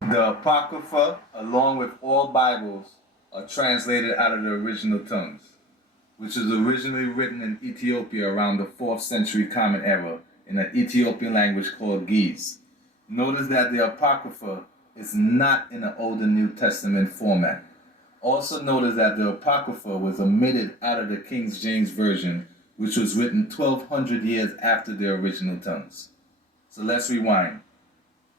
The Apocrypha, along with all Bibles, are translated out of the original tongues, which was originally written in Ethiopia around the 4th century Common Era in an Ethiopian language called Ge'ez. Notice that the Apocrypha is not in the Old and New Testament format. Also notice that the Apocrypha was omitted out of the King James Version, which was written 1200 years after the original tongues. So let's rewind.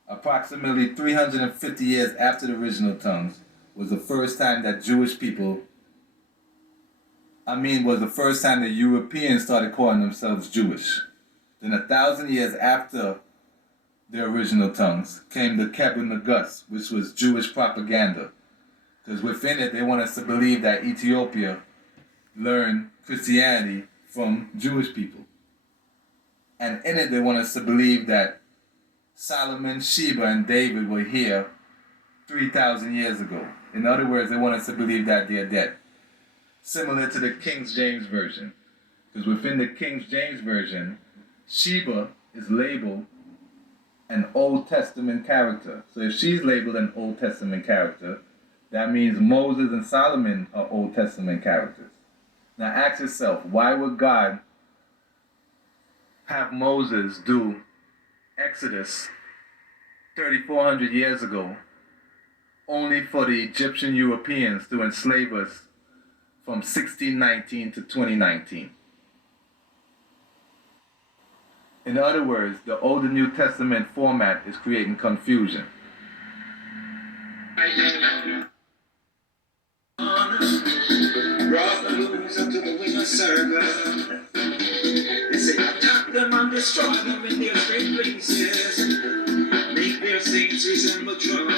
Approximately 350 years after the original tongues was the first time that was the first time the Europeans started calling themselves Jewish. Then 1,000 years after the original tongues came the Kebra Nagus, which was Jewish propaganda. Because within it, they want us to believe that Ethiopia learned Christianity from Jewish people. And in it, they want us to believe that Solomon, Sheba, and David were here 3,000 years ago. In other words, they want us to believe that they're dead. Similar to the King James Version. Because within the King James Version, Sheba is labeled an Old Testament character. So if she's labeled an Old Testament character, that means Moses and Solomon are Old Testament characters. Now ask yourself, why would God have Moses do Exodus 3,400 years ago only for the Egyptian Europeans to enslave us from 1619 to 2019? In other words, the Old and New Testament format is creating confusion. Brought the lose up to the winner circle. They say attack them and destroy them in their great places. Make their saints resemble trouble.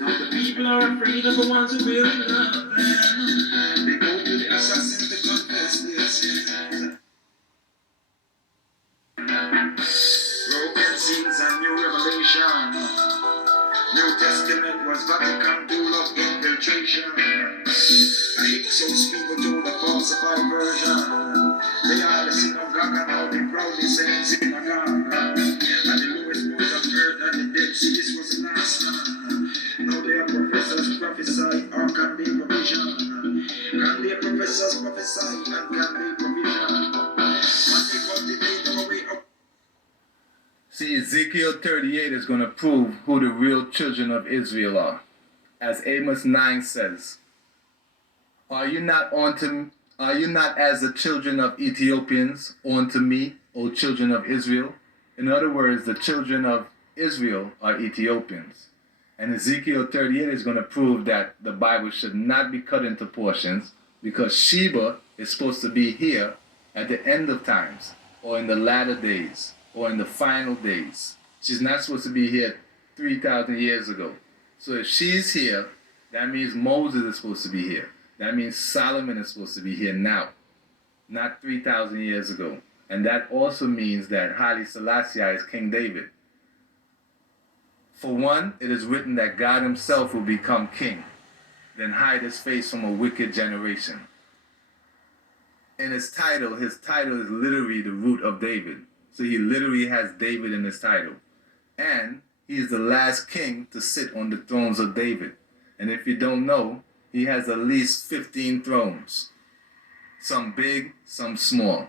Now the people are afraid of the ones who really love them. They go to the assassins to confess this. Broken seals and new revelation. New Testament was Vatican tool of infiltration. I hate those people to the falsified version. They are the synagogue and now they proudly saying synagogue. And the lowest point of earth and the Dead Sea, this was the last one. Now they are professors prophesy or can be provision. Can they professors prophesy and can they provision? And they cultivate our way up. See, Ezekiel 38 is going to prove who the real children of Israel are. As Amos 9 says, Are you not as the children of Ethiopians unto me, O children of Israel? In other words, the children of Israel are Ethiopians. And Ezekiel 38 is going to prove that the Bible should not be cut into portions because Sheba is supposed to be here at the end of times or in the latter days or in the final days. She's not supposed to be here 3,000 years ago. So if she's here, that means Moses is supposed to be here. That means Solomon is supposed to be here now, not 3,000 years ago. And that also means that Haile Selassie is King David. For one, it is written that God himself will become king, then hide his face from a wicked generation. In his title is literally the root of David. So he literally has David in his title. And he is the last king to sit on the thrones of David. And if you don't know, he has at least 15 thrones. Some big, some small.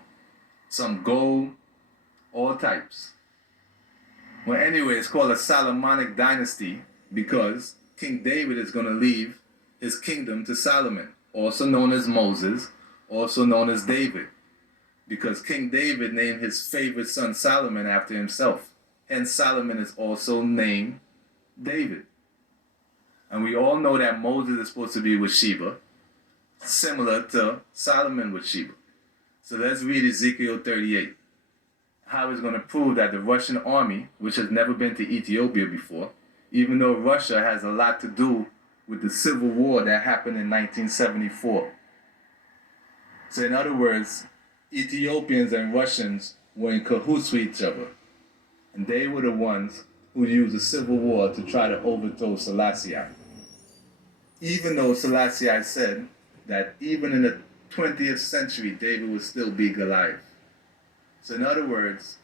Some gold, all types. Well, anyway, it's called a Solomonic dynasty because King David is going to leave his kingdom to Solomon, also known as Moses, also known as David, because King David named his favorite son Solomon after himself. Hence, Solomon is also named David. And we all know that Moses is supposed to be with Sheba, similar to Solomon with Sheba. So let's read Ezekiel 38. How it's going to prove that the Russian army, which has never been to Ethiopia before, even though Russia has a lot to do with the civil war that happened in 1974. So in other words, Ethiopians and Russians were in cahoots with each other. And they were the ones who used the civil war to try to overthrow Selassie. Even though Selassie said that even in the 20th century, David would still be Goliath. So in other words,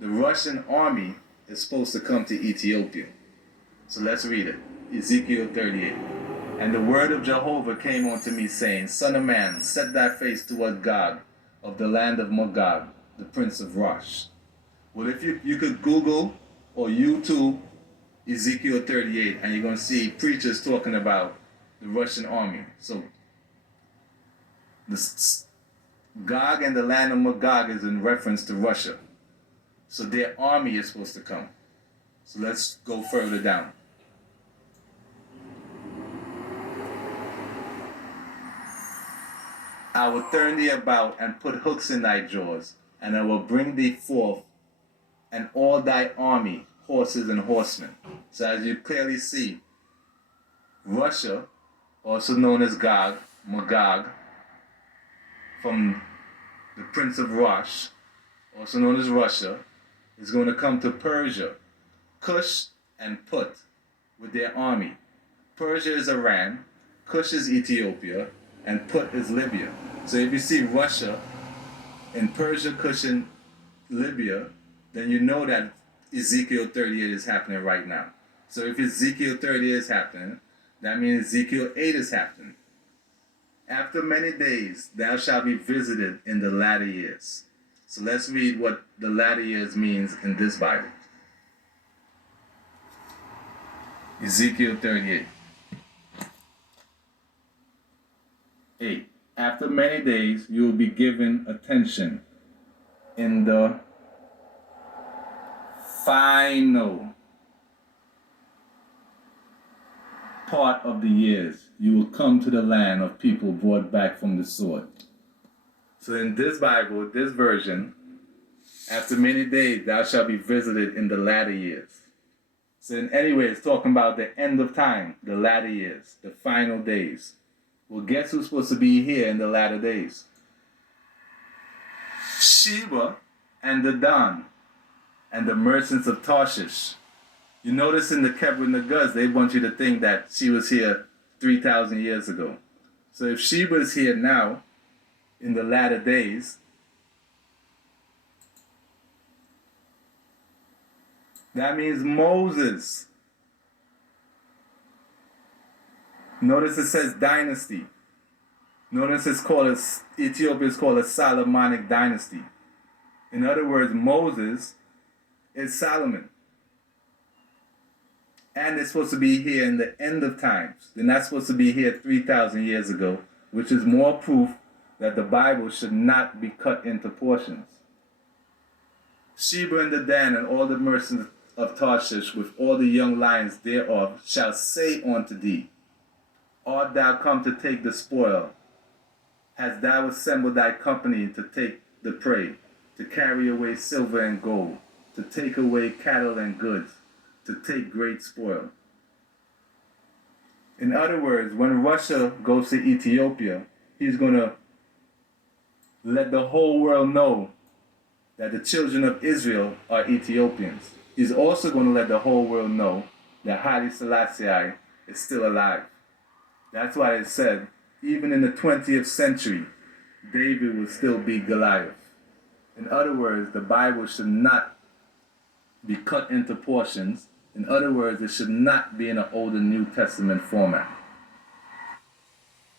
the Russian army is supposed to come to Ethiopia. So let's read it. Ezekiel 38. And the word of Jehovah came unto me, saying, Son of man, set thy face toward God of the land of Magog, the prince of Rosh. Well, if you could Google or YouTube Ezekiel 38, and you're going to see preachers talking about the Russian army. So the Gog and the land of Magog is in reference to Russia. So their army is supposed to come. So let's go further down. I will turn thee about and put hooks in thy jaws, and I will bring thee forth and all thy army, horses and horsemen. So as you clearly see, Russia, also known as Gog, Magog, from the Prince of Rosh, also known as Russia, is going to come to Persia, Cush and Put with their army. Persia is Iran, Cush is Ethiopia, and Put is Libya. So if you see Russia and Persia, Cush, and Libya, then you know that Ezekiel 38 is happening right now. So if Ezekiel 38 is happening, that means Ezekiel 8 is happening. After many days, thou shalt be visited in the latter years. So let's read what the latter years means in this Bible. Ezekiel 38. 8. After many days, you will be given attention in the final part of the years. You will come to the land of people brought back from the sword. So in this Bible, this version, after many days, thou shalt be visited in the latter years. So in any way, it's talking about the end of time, the latter years, the final days. Well, guess who's supposed to be here in the latter days? Sheba and the Don and the merchants of Tarshish. You notice in the Kebra Naguz, they want you to think that she was here 3,000 years ago. So if Sheba is here now, in the latter days, that means Moses. Notice it says dynasty. Notice Ethiopia is called a Solomonic dynasty. In other words, Moses is Solomon. And they're supposed to be here in the end of times. They're not supposed to be here 3,000 years ago, which is more proof that the Bible should not be cut into portions. Sheba and the Dan and all the merchants of Tarshish with all the young lions thereof shall say unto thee, Art thou come to take the spoil? Hast thou assembled thy company to take the prey, to carry away silver and gold, to take away cattle and goods, to take great spoil? In other words, when Russia goes to Ethiopia, he's going to let the whole world know that the children of Israel are Ethiopians. He's also going to let the whole world know that Haile Selassie is still alive. That's why it said, even in the 20th century, David will still be Goliath. In other words, the Bible should not be cut into portions. In other words, it should not be in an Old and New Testament format.